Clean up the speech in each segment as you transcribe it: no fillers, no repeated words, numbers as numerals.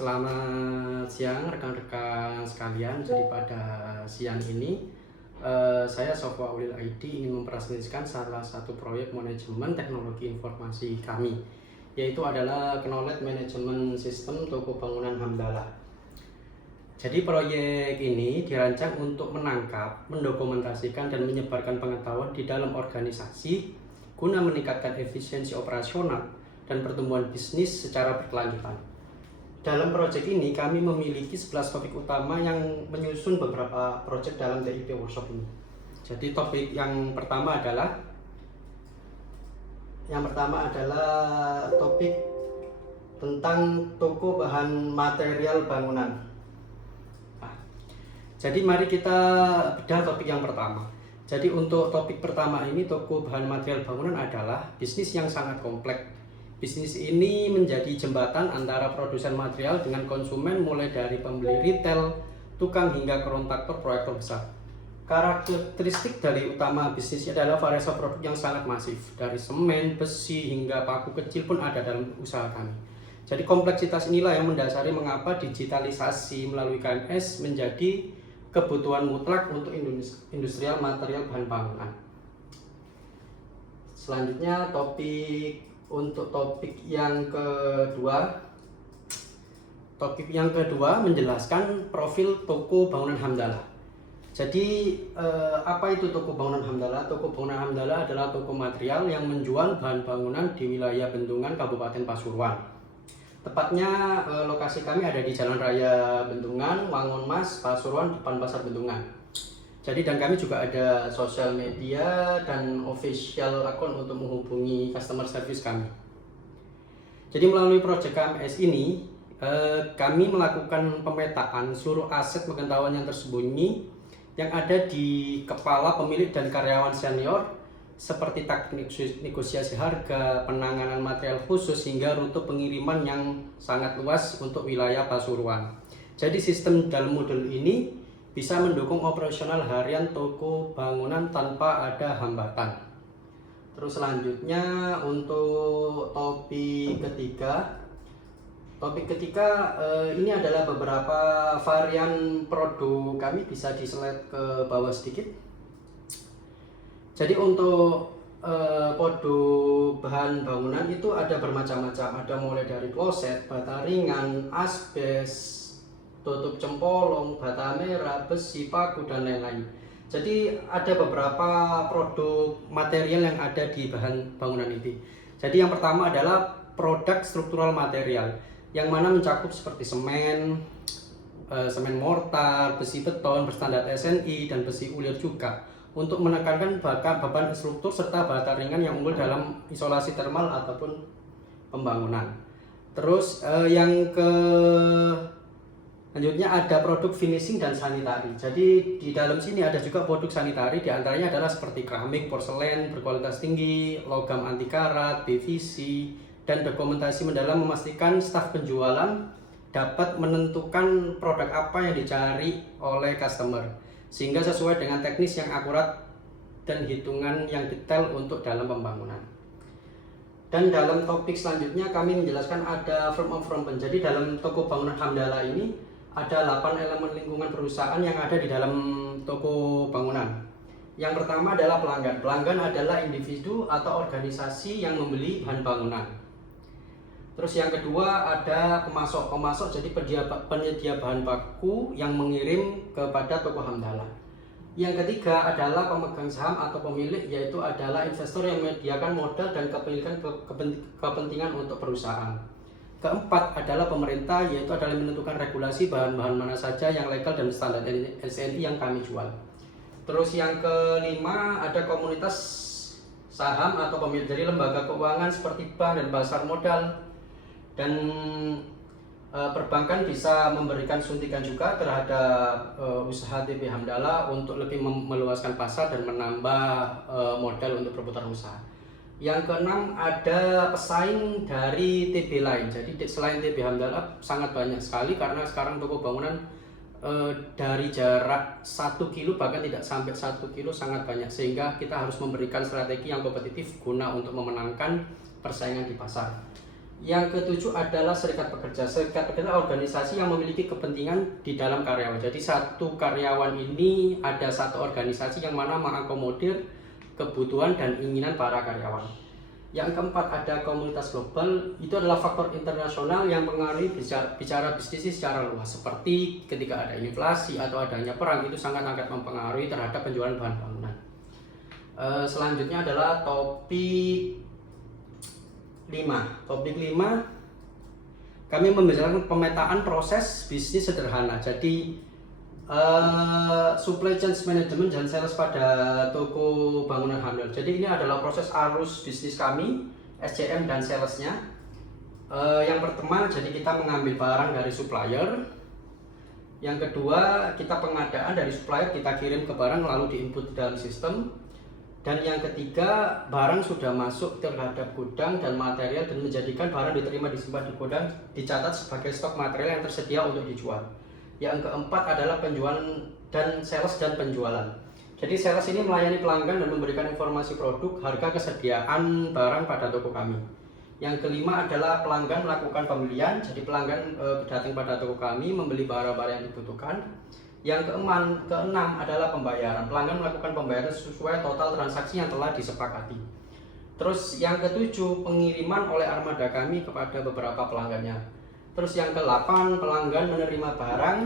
Selamat siang rekan-rekan sekalian. Jadi pada siang ini saya Sofwa Ulil Aidi ingin mempresentasikan salah satu proyek manajemen teknologi informasi kami, yaitu adalah Knowledge Management System Toko Bangunan Hamdalah. Jadi proyek ini dirancang untuk menangkap, mendokumentasikan, dan menyebarkan pengetahuan di dalam organisasi guna meningkatkan efisiensi operasional dan pertumbuhan bisnis secara berkelanjutan. Dalam proyek ini kami memiliki 11 topik utama yang menyusun beberapa proyek dalam TIP workshop ini. Jadi topik yang pertama adalah topik tentang toko bahan material bangunan. Jadi mari kita bedah topik yang pertama. Jadi untuk topik pertama ini, toko bahan material bangunan adalah bisnis yang sangat kompleks. Bisnis ini menjadi jembatan antara produsen material dengan konsumen, mulai dari pembeli retail, tukang hingga kontraktor proyektor besar. Karakteristik dari utama bisnisnya adalah variasi produk yang sangat masif. Dari semen, besi, hingga paku kecil pun ada dalam usaha kami. Jadi kompleksitas inilah yang mendasari mengapa digitalisasi melalui KMS menjadi kebutuhan mutlak untuk industrial material bahan bangunan. Selanjutnya topik yang kedua menjelaskan profil toko bangunan Hamdalah. Jadi apa itu toko bangunan Hamdalah? Toko bangunan Hamdalah adalah toko material yang menjual bahan bangunan di wilayah Bendungan, Kabupaten Pasuruan. Tepatnya lokasi kami ada di Jalan Raya Bendungan, Wangunmas, Pasuruan, depan Pasar Bendungan. Jadi dan kami juga ada sosial media dan official akun untuk menghubungi customer service kami. Jadi melalui proyek KMS ini kami melakukan pemetaan seluruh aset pengetahuan yang tersembunyi yang ada di kepala pemilik dan karyawan senior, seperti teknik negosiasi harga, penanganan material khusus, hingga rute pengiriman yang sangat luas untuk wilayah Pasuruan. Jadi sistem dalam modul ini bisa mendukung operasional harian toko bangunan tanpa ada hambatan. Terus selanjutnya untuk topik ketiga ini adalah beberapa varian produk kami, bisa di slide ke bawah sedikit. Jadi untuk produk bahan bangunan itu ada bermacam-macam, ada mulai dari kloset, bata ringan, asbes, tutup cempolong, bata merah, besi, paku, dan lain-lain. Jadi ada beberapa produk material yang ada di bahan bangunan ini. Jadi yang pertama adalah produk struktural material, yang mana mencakup seperti semen mortar, besi beton berstandar SNI, dan besi ulir juga, untuk menekankan beban struktur serta bata ringan yang unggul dalam isolasi termal ataupun pembangunan. Terus selanjutnya ada produk finishing dan sanitari. Jadi di dalam sini ada juga produk sanitari, diantaranya adalah seperti keramik, porselen berkualitas tinggi, logam anti karat, PVC, dan dokumentasi mendalam memastikan staf penjualan dapat menentukan produk apa yang dicari oleh customer, sehingga sesuai dengan teknis yang akurat dan hitungan yang detail untuk dalam pembangunan. Dan dalam topik selanjutnya kami menjelaskan ada firm of front. Jadi dalam toko bangunan Hamdalah ini ada 8 elemen lingkungan perusahaan yang ada di dalam toko bangunan. Yang pertama adalah pelanggan. Pelanggan adalah individu atau organisasi yang membeli bahan bangunan. Terus yang kedua ada pemasok. Jadi penyedia bahan baku yang mengirim kepada toko Hamdalah. Yang ketiga adalah pemegang saham atau pemilik, yaitu adalah investor yang menyediakan modal dan kepentingan untuk perusahaan. Keempat adalah pemerintah, yaitu adalah menentukan regulasi bahan-bahan mana saja yang legal dan standar SNI yang kami jual. Terus yang kelima ada komunitas saham atau pemilik, dari lembaga keuangan seperti bank dan pasar modal. Dan perbankan bisa memberikan suntikan juga terhadap usaha TP Hamdalah untuk lebih meluaskan pasar dan menambah modal untuk perputaran usaha. Yang keenam ada pesaing dari TB lain. Jadi selain TB Hamdalah sangat banyak sekali, karena sekarang toko bangunan dari jarak 1 kilo bahkan tidak sampai 1 kilo sangat banyak, sehingga kita harus memberikan strategi yang kompetitif guna untuk memenangkan persaingan di pasar. Yang ketujuh adalah serikat pekerja. Serikat pekerja organisasi yang memiliki kepentingan di dalam karyawan. Jadi satu karyawan ini ada satu organisasi yang mana mengakomodir kebutuhan dan keinginan para karyawan. Yang keempat ada komunitas global. Itu adalah faktor internasional yang mengaruhi bicara bisnis secara luas. Seperti ketika ada inflasi atau adanya perang, itu sangat-sangat mempengaruhi terhadap penjualan bahan bangunan. Selanjutnya adalah topik 5. Topik 5, kami membicarakan pemetaan proses bisnis sederhana. Jadi supply chain management dan sales pada toko bangunan Hamdal. Jadi ini adalah proses arus bisnis kami, SCM dan salesnya. Yang pertama, jadi kita mengambil barang dari supplier. Yang kedua, kita pengadaan dari supplier, kita kirim ke barang lalu diinput dalam sistem. Dan yang ketiga, barang sudah masuk terhadap gudang dan material dan menjadikan barang diterima disimpan di gudang dicatat sebagai stok material yang tersedia untuk dijual. Yang keempat adalah penjualan dan sales dan penjualan. Jadi sales ini melayani pelanggan dan memberikan informasi produk, harga, kesediaan barang pada toko kami. Yang kelima adalah pelanggan melakukan pembelian. Jadi pelanggan datang pada toko kami membeli barang-barang yang dibutuhkan. Yang keenam adalah pembayaran. Pelanggan melakukan pembayaran sesuai total transaksi yang telah disepakati. Terus yang ketujuh, pengiriman oleh armada kami kepada beberapa pelanggannya. Terus yang ke-8, pelanggan menerima barang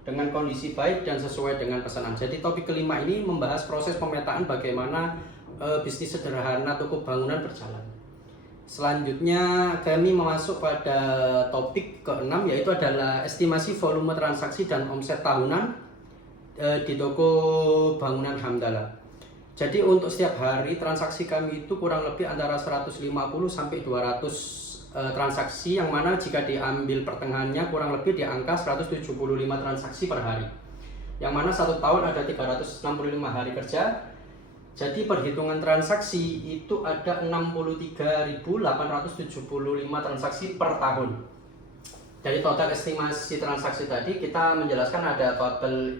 dengan kondisi baik dan sesuai dengan pesanan. Jadi topik kelima ini membahas proses pemetaan bagaimana bisnis sederhana toko bangunan berjalan. Selanjutnya kami masuk pada topik ke-6, yaitu adalah estimasi volume transaksi dan omset tahunan di toko bangunan Hamdala. Jadi untuk setiap hari transaksi kami itu kurang lebih antara 150 sampai 200 transaksi, yang mana jika diambil pertengahannya kurang lebih di angka 175 transaksi per hari. Yang mana satu tahun ada 365 hari kerja. Jadi perhitungan transaksi itu ada 63.875 transaksi per tahun. Dari total estimasi transaksi tadi kita menjelaskan ada total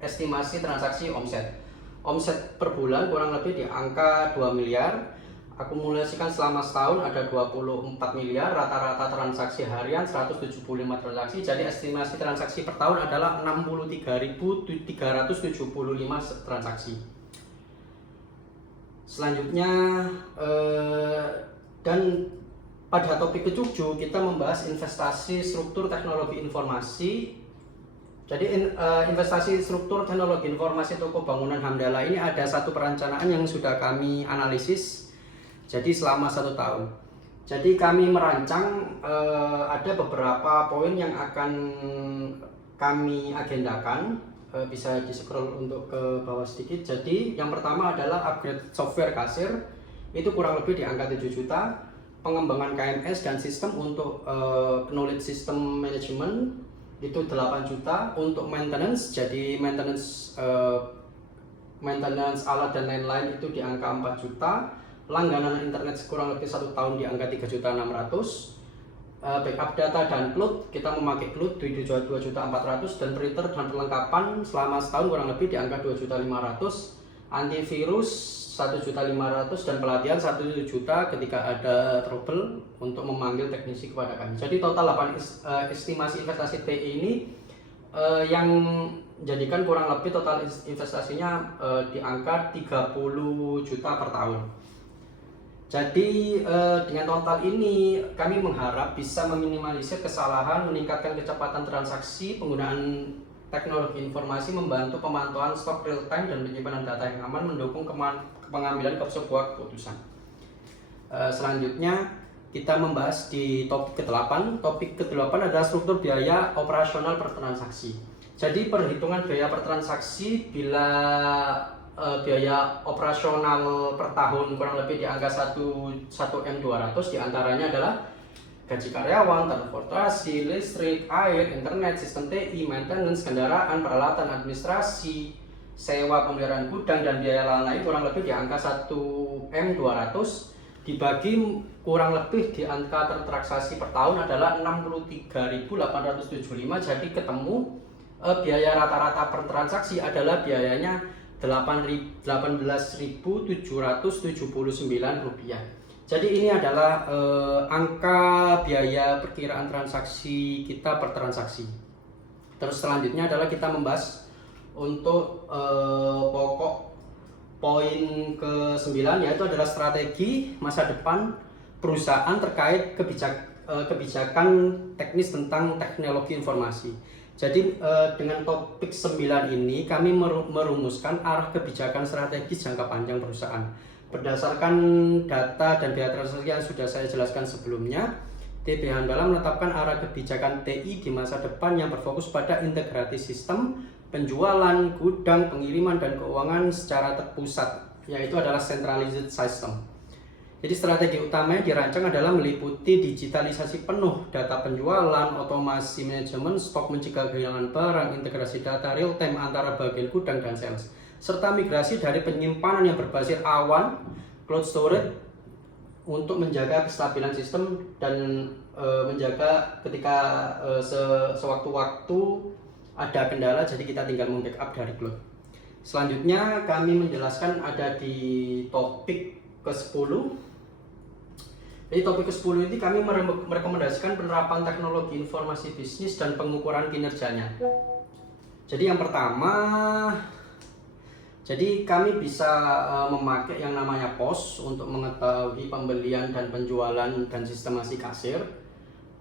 estimasi transaksi omset. Omset per bulan kurang lebih di angka 2 miliar. Akumulasikan selama setahun ada 24 miliar. Rata-rata transaksi harian 175 transaksi. Jadi estimasi transaksi per tahun adalah 63.375 transaksi. Selanjutnya dan pada topik ke-7 kita membahas investasi struktur teknologi informasi. Jadi investasi struktur teknologi informasi toko bangunan Hamdala ini ada satu perencanaan yang sudah kami analisis. Jadi selama 1 tahun. Jadi kami merancang ada beberapa poin yang akan kami agendakan. Bisa di scroll untuk ke bawah sedikit. Jadi yang pertama adalah upgrade software kasir, itu kurang lebih di angka 7 juta. Pengembangan KMS dan sistem untuk knowledge system management itu 8 juta. Untuk maintenance, jadi maintenance alat dan lain-lain itu di angka 4 juta. Langganan internet kurang lebih 1 tahun di angka 3.600.000. Backup data dan cloud, kita memakai cloud di 2.400.000 dan printer dan perlengkapan selama setahun kurang lebih di angka 2.500.000. Antivirus 1.500.000 dan pelatihan 1 juta ketika ada trouble untuk memanggil teknisi kepada kami. Jadi total 8 estimasi investasi TI ini yang menjadikan kurang lebih total investasinya di angka 30 juta per tahun. Jadi dengan total ini kami mengharap bisa meminimalisir kesalahan, meningkatkan kecepatan transaksi, penggunaan teknologi informasi, membantu pemantauan stok real time dan penyimpanan data yang aman, mendukung pengambilan sebuah keputusan. Selanjutnya kita membahas di topik ke-8. Topik ke-8 adalah struktur biaya operasional per transaksi. Jadi perhitungan biaya per transaksi bila biaya operasional per tahun kurang lebih di angka 1M200, diantaranya adalah gaji karyawan, transportasi, listrik, air, internet, sistem TI, maintenance, kendaraan, peralatan, administrasi, sewa pemeliharaan gudang, dan biaya lain kurang lebih di angka 1M200 dibagi kurang lebih di angka transaksi per tahun adalah 63.875. Jadi ketemu biaya rata-rata per transaksi adalah biayanya Rp18.779. Jadi ini adalah angka biaya perkiraan transaksi kita per transaksi. Terus selanjutnya adalah kita membahas untuk pokok poin ke-9, yaitu adalah strategi masa depan perusahaan terkait kebijakan teknis tentang teknologi informasi. Jadi dengan topik 9 ini kami merumuskan arah kebijakan strategis jangka panjang perusahaan. Berdasarkan data dan biaya transaksi yang sudah saya jelaskan sebelumnya, TB Handala menetapkan arah kebijakan TI di masa depan yang berfokus pada integrasi sistem, penjualan, gudang, pengiriman, dan keuangan secara terpusat, yaitu adalah centralized system. Jadi strategi utama yang dirancang adalah meliputi digitalisasi penuh data penjualan, otomasi manajemen stok mencegah kehilangan barang, integrasi data real time antara bagian gudang dan sales, serta migrasi dari penyimpanan yang berbasis awan, cloud storage, untuk menjaga kestabilan sistem dan menjaga ketika sewaktu-waktu ada kendala, jadi kita tinggal membackup dari cloud. Selanjutnya kami menjelaskan ada di topik ke-10. Jadi topik ke-10 ini kami merekomendasikan penerapan teknologi informasi bisnis dan pengukuran kinerjanya. Jadi yang pertama, jadi kami bisa memakai yang namanya POS untuk mengetahui pembelian dan penjualan dan sistemasi kasir.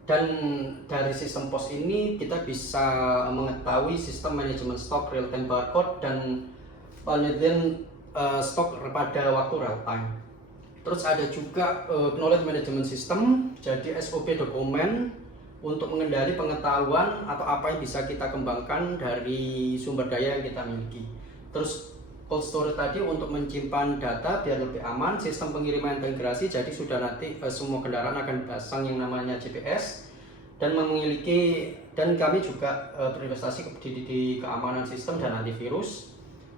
Dan dari sistem POS ini kita bisa mengetahui sistem manajemen stok, real time barcode, dan penelitian stok pada waktu real time. Terus ada juga knowledge management system, jadi SOP dokumen untuk mengendali pengetahuan atau apa yang bisa kita kembangkan dari sumber daya yang kita miliki. Terus cold storage tadi untuk menyimpan data biar lebih aman, sistem pengiriman integrasi, jadi sudah nanti semua kendaraan akan dipasang yang namanya GPS, dan kami juga berinvestasi di keamanan sistem dan antivirus.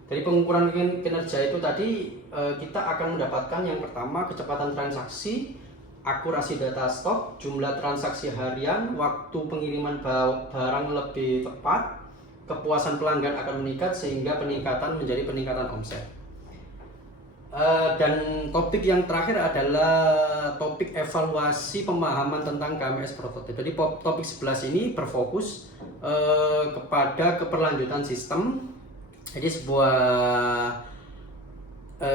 Dari pengukuran kinerja itu tadi kita akan mendapatkan yang pertama kecepatan transaksi, akurasi data stok, jumlah transaksi harian, waktu pengiriman barang lebih tepat, kepuasan pelanggan akan meningkat sehingga peningkatan menjadi peningkatan omset. Dan topik yang terakhir adalah topik evaluasi pemahaman tentang KMS prototipe. Jadi topik 11 ini berfokus kepada keberlanjutan sistem. Jadi sebuah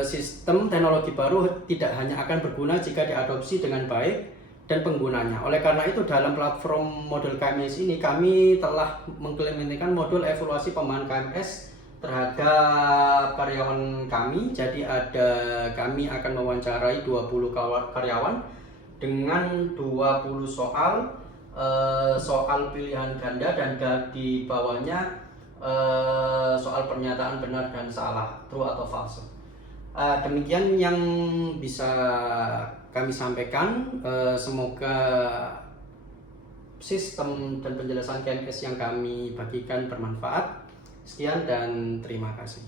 sistem teknologi baru tidak hanya akan berguna jika diadopsi dengan baik dan penggunanya. Oleh karena itu dalam platform modul KMS ini kami telah mengimplementasikan modul evaluasi pemahaman KMS terhadap karyawan kami. Jadi kami akan mewawancarai 20 karyawan dengan 20 soal pilihan ganda, dan di bawahnya soal pernyataan benar dan salah, true atau false. Demikian yang bisa kami sampaikan. Semoga sistem dan penjelasan KMS yang kami bagikan bermanfaat. Sekian dan terima kasih.